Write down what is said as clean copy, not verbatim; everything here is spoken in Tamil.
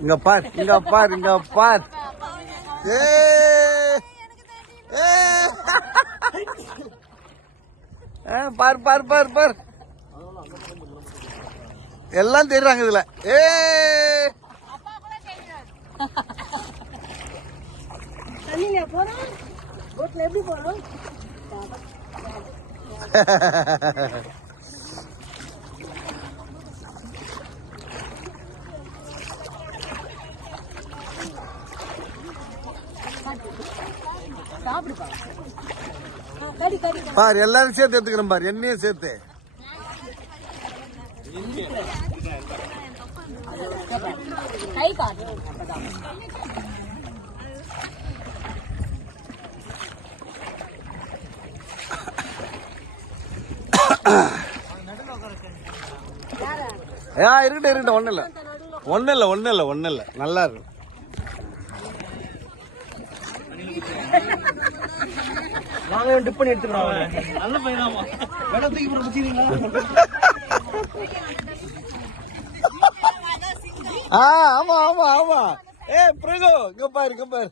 இங்க பார் இங்க பார் இங்க பார். பார் பார் பார் பார். எல்லாம் தெரியுறாங்க இதுல. எப்படி போறோம்? பார் எல்லாரும் சேர்த்து எடுத்துக்கிறேன் பார், என்னையும் சேர்த்து. இருக்கட்டும் இருக்கட்டும், ஒண்ணு இல்ல ஒண்ணு இல்ல ஒண்ணு இல்ல ஒண்ணு இல்ல, நல்லா இருக்கு. நாங்க டிப் பண்ணி எடுத்துக்கிறோம். நல்ல பையனாமா வேணா தூக்கி போட்டு குச்சிரீங்களா? ஆமா ஆமா ஆமா. பிரகு இங்க பாரு இங்க பாரு.